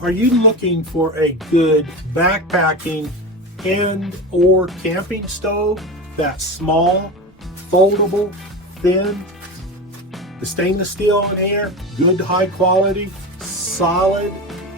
Are you looking for a good backpacking and or camping stove that's small, foldable, thin, the stainless steel and air, good high quality, solid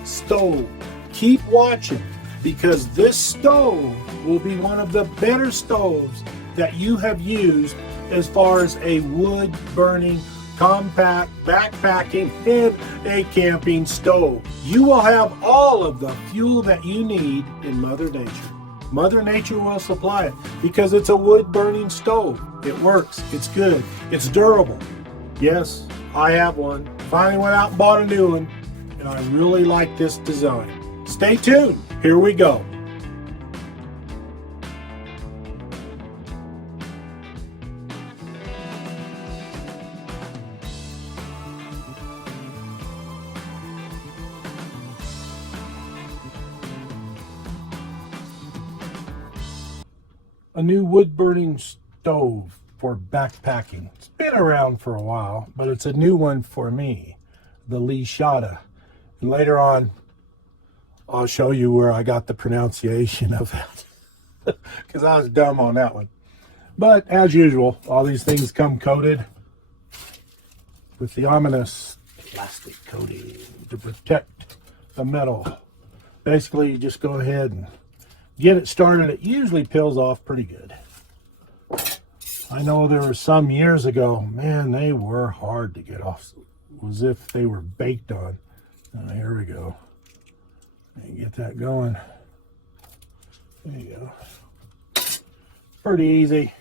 stove? Keep watching, because this stove will be one of the better stoves that you have used as far as a wood burning compact backpacking and a camping stove. You will have all of the fuel that you need in Mother Nature. Mother Nature will supply it because it's a wood burning stove. It works, it's good, it's durable. Yes, I have one. Finally went out and bought a new one, and I really like this design. Stay tuned, here we go. A new wood burning stove for backpacking. It's been around for a while, but it's a new one for me, the Lixada. And later on, I'll show you where I got the pronunciation of that, because I was dumb on that one. But as usual, all these things come coated with the ominous plastic coating to protect the metal. Basically, you just go ahead and get it started. It usually peels off pretty good. I know there were some years ago, man, they were hard to get off, as if they were baked on. Here we go. Get that going. There you go. Pretty easy.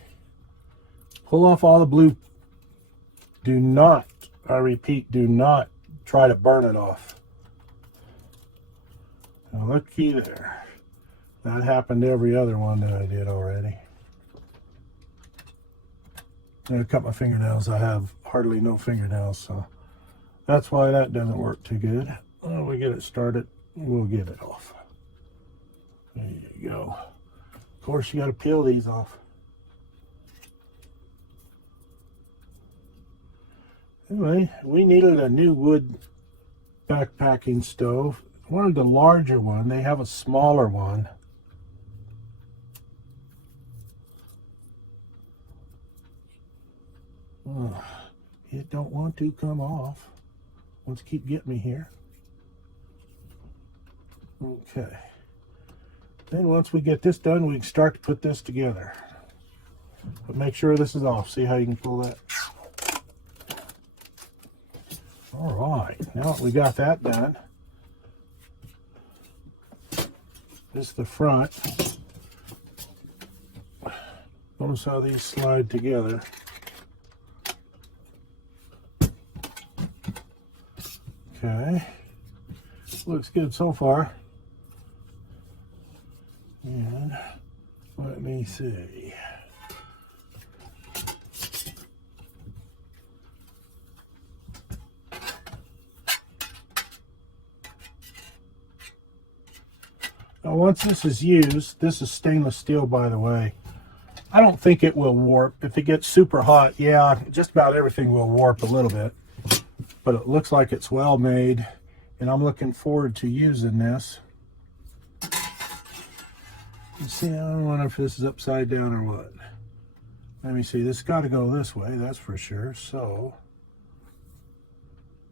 Pull off all the blue. Do not, I repeat, do not try to burn it off. Now looky there. That happened to every other one that I did already. I cut my fingernails. I have hardly no fingernails, so that's why that doesn't work too good. When we get it started, we'll get it off. There you go. Of course, you got to peel these off. Anyway, we needed a new wood backpacking stove. I wanted the larger one. They have a smaller one. Oh, it don't want to come off. Let's keep getting me here. Okay. Then once we get this done, we can start to put this together. But make sure this is off. See how you can pull that? All right. Now that we got that done, this is the front. Notice how these slide together. Okay, looks good so far. And let me see. Now once this is used, this is stainless steel, by the way. I don't think it will warp. If it gets super hot, yeah, just about everything will warp a little bit. But it looks like it's well made, and I'm looking forward to using this. You see, I don't know if this is upside down or what. Let me see, this has got to go this way, that's for sure. So,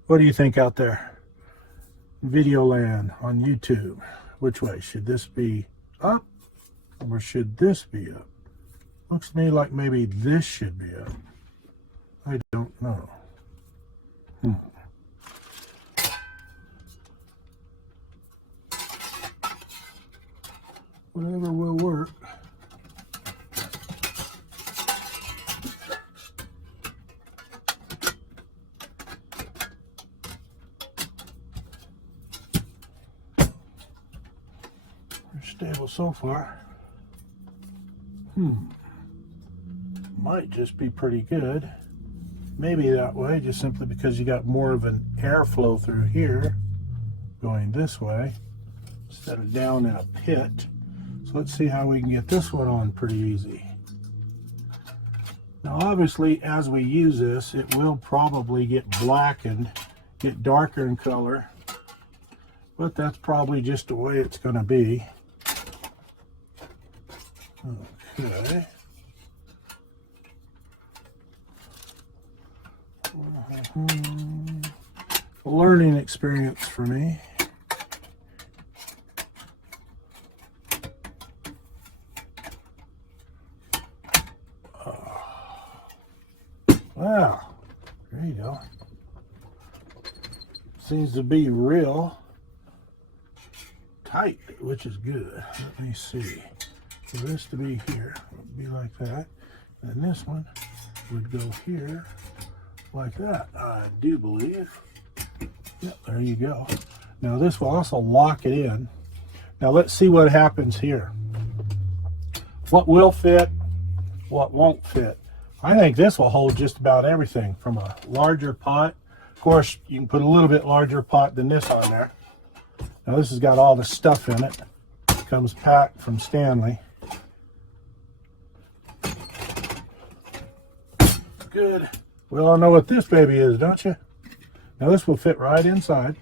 what do you think out there? Video land on YouTube. Which way? Should this be up, or should this be up? Looks to me like maybe this should be up. I don't know. Whatever will work. We're stable so far. Might just be pretty good. Maybe that way, just simply because you got more of an airflow through here going this way instead of down in a pit. So let's see how we can get this one on pretty easy. Now obviously as we use this, it will probably get blackened, get darker in color. but that's probably just the way it's going to be. Okay. A learning experience for me. Wow, there you go. Seems to be real tight, which is good. Let me see. For this to be here, it would be like that. And this one would go here like that, I do believe. Yep, there you go. Now this will also lock it in. Now let's see what happens here. What will fit, what won't fit. I think this will hold just about everything from a larger pot. Of course, you can put a little bit larger pot than this on there. Now this has got all the stuff in it. It comes packed from Stanley. Good. We all know what this baby is, don't you? Now this will fit right inside.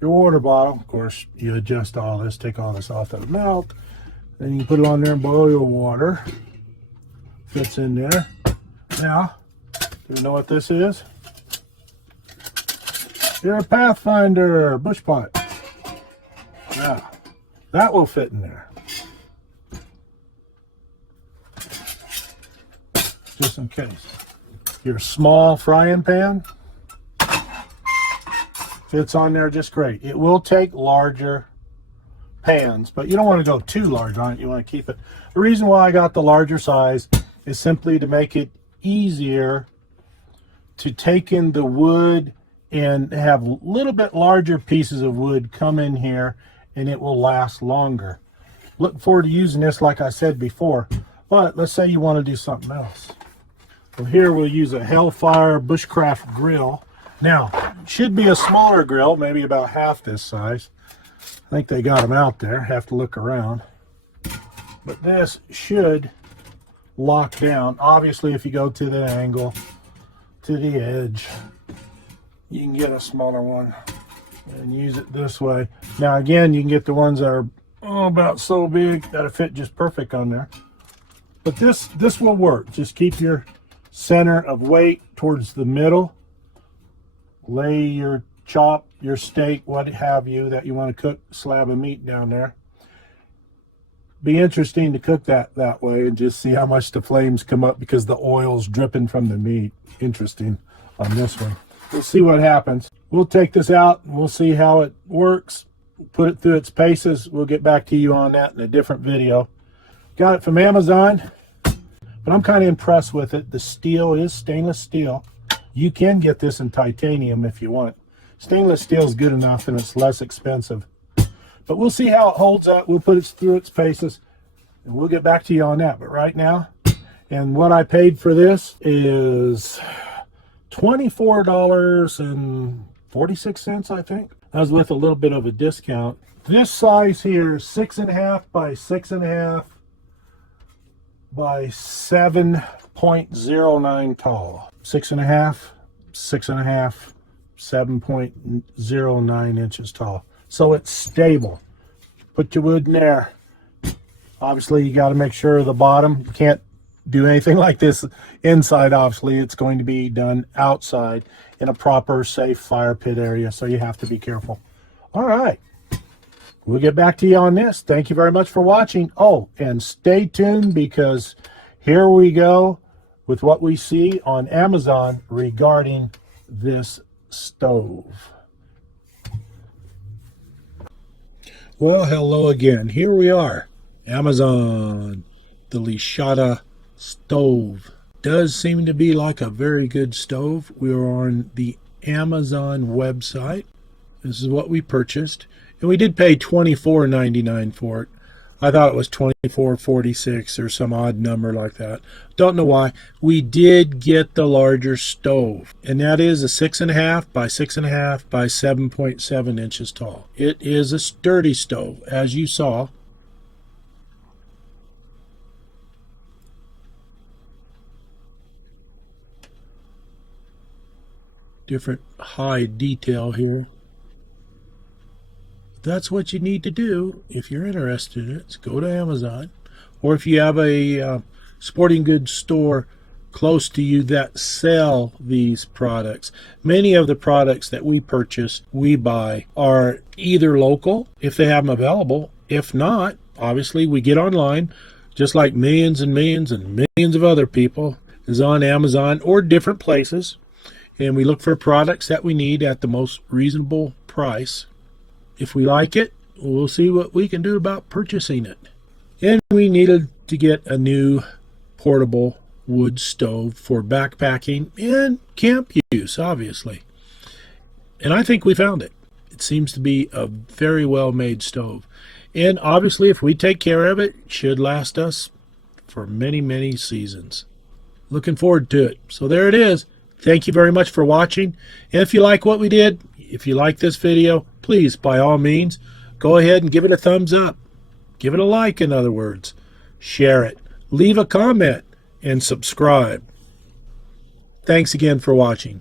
Your water bottle, of course, you adjust all this, take all this off that melt. Then you can put it on there and boil your water. Fits in there. Now, do you know what this is? Your Pathfinder bush pot. Now, that will fit in there. Just in case. Your small frying pan fits on there just great. It will take larger pans, but you don't want to go too large on it. You want to keep it. The reason why I got the larger size is simply to make it easier to take in the wood and have a little bit larger pieces of wood come in here, and it will last longer. Looking forward to using this, like I said before. But let's say you want to do something else. So here we'll use a Hellfire Bushcraft grill. Now, should be a smaller grill, maybe about half this size. I think they got them out there. Have to look around. But this should lock down. Obviously, if you go to the angle, to the edge, you can get a smaller one and use it this way. Now, again, you can get the ones that are about so big that'll fit just perfect on there. But this will work. Just keep your center of weight towards the middle. Lay your chop, your steak, what have you, that you want to cook, slab of meat down there. Be interesting to cook that way and just see how much the flames come up because the oil's dripping from the meat. Interesting on this one. We'll see what happens. We'll take this out and we'll see how it works. Put it through its paces. We'll get back to you on that in a different video. Got it from Amazon, but I'm kind of impressed with it. The steel is stainless steel. You can get this in titanium if you want. Stainless steel is good enough and it's less expensive. But we'll see how it holds up. We'll put it through its paces and we'll get back to you on that. But right now, and what I paid for this is $24.46, I think. That was with a little bit of a discount. This size here is 6.5 by 6.5 by 7.09 tall. 6.5, 6.5, 7.09 inches tall. So it's stable. Put your wood in there. Obviously, you got to make sure the bottom, you can't do anything like this inside. Obviously, it's going to be done outside in a proper, safe fire pit area. So you have to be careful. All right. We'll get back to you on this. Thank you very much for watching. Oh, and stay tuned because here we go with what we see on Amazon regarding this stove. Well, hello again. Here we are. Amazon, the Lixada stove. Does seem to be like a very good stove. We are on the Amazon website. This is what we purchased. And we did pay $24.99 for it. I thought it was $24.46 or some odd number like that. Don't know why. We did get the larger stove. And that is a 6.5 by 6.5 by 7.7 inches tall. It is a sturdy stove, as you saw. different high detail here. That's what you need to do if you're interested in it. Is go to Amazon, or if you have a sporting goods store close to you that sell these products. Many of the products that we purchase, we buy, are either local if they have them available. If not, obviously we get online, just like millions and millions and millions of other people is on Amazon or different places, and we look for products that we need at the most reasonable price. If we like it, we'll see what we can do about purchasing it. And we needed to get a new portable wood stove for backpacking and camp use, obviously. And I think we found it. It seems to be a very well made stove. And obviously, if we take care of it, it should last us for many, many seasons. Looking forward to it. So there it is. Thank you very much for watching. And if you like what we did, if you like this video, please, by all means, go ahead and give it a thumbs up. Give it a like, in other words. Share it. Leave a comment and subscribe. Thanks again for watching.